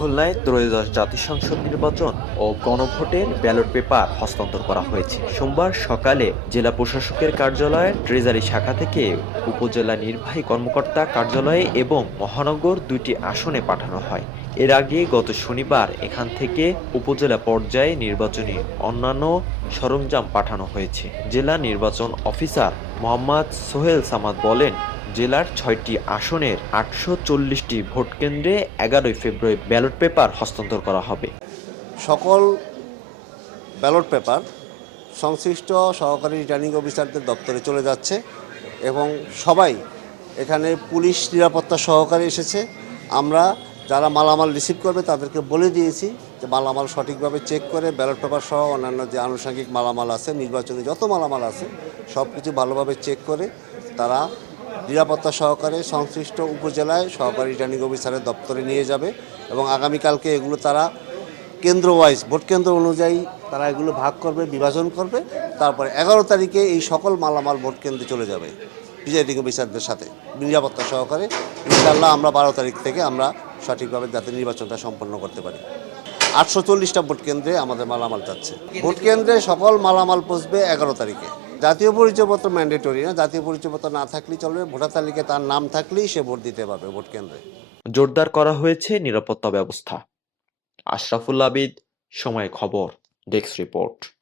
খুলনায় ত্রয়োদশ জাতীয় সংসদ নির্বাচন ও গণভোটের ব্যালট পেপার হস্তান্তর করা হয়েছে। সোমবার সকালে জেলা প্রশাসকের কার্যালয় ট্রেজারি শাখা থেকে উপজেলা নির্বাহী কর্মকর্তা কার্যালয়ে এবং মহানগর দুইটি আসনে পাঠানো হয়। এর আগে গত শনিবার এখান থেকে উপজেলা পর্যায়ে নির্বাচনী অন্যান্য সরঞ্জাম পাঠানো হয়েছে। জেলা নির্বাচন অফিসার মোহাম্মদ সোহেল সামাদ বলেন, জেলার ছয়টি আসনের আটশো চল্লিশটি ভোট কেন্দ্রে এগারোই ফেব্রুয়ারি ব্যালট পেপার হস্তান্তর করা হবে। সকল ব্যালট পেপার সংশ্লিষ্ট সহকারী রিটার্নিং অফিসারদের দপ্তরে চলে যাচ্ছে এবং সবাই এখানে পুলিশ নিরাপত্তা সহকারে এসেছে। আমরা যারা মালামাল রিসিভ করবে, তাদেরকে বলে দিয়েছি যে মালামাল সঠিকভাবে চেক করে ব্যালট পেপার সহ অন্যান্য যে আনুষঙ্গিক মালামাল আছে, নির্বাচনে যত মালামাল আছে সব কিছু ভালোভাবে চেক করে তারা নিরাপত্তা সহকারে সংশ্লিষ্ট উপজেলায় সহকারী রিটার্নিং অফিসারের দপ্তরে নিয়ে যাবে এবং আগামীকালকে এগুলো তারা কেন্দ্র ওয়াইজ ভোট কেন্দ্র অনুযায়ী তারা এগুলো ভাগ করবে, বিভাজন করবে। তারপরে এগারো তারিখে এই সকল মালামাল ভোট কেন্দ্রে চলে যাবে প্রিজাইডিং অফিসারদের সাথে, নিরাপত্তা সহকারে। ইনশাল্লাহ আমরা বারো তারিখ থেকে আমরা সঠিকভাবে যাতে নির্বাচনটা সম্পন্ন করতে পারি। আটশো চল্লিশটা ভোট কেন্দ্রে আমাদের মালামাল যাচ্ছে। ভোট কেন্দ্রে সকল মালামাল পৌঁছবে এগারো তারিখে। জাতীয় পরিচয়পত্র ম্যান্ডেটরি না, জাতীয় পরিচয়পত্র না থাকলেই চলবে, ভোটার তালিকায় তার নাম থাকলেই সে ভোট দিতে পারবে ভোট কেন্দ্রে। জোরদার করা হয়েছে নিরাপত্তা ব্যবস্থা। আশরাফুল আবিদ, সময় খবর, ডেস্ক রিপোর্ট।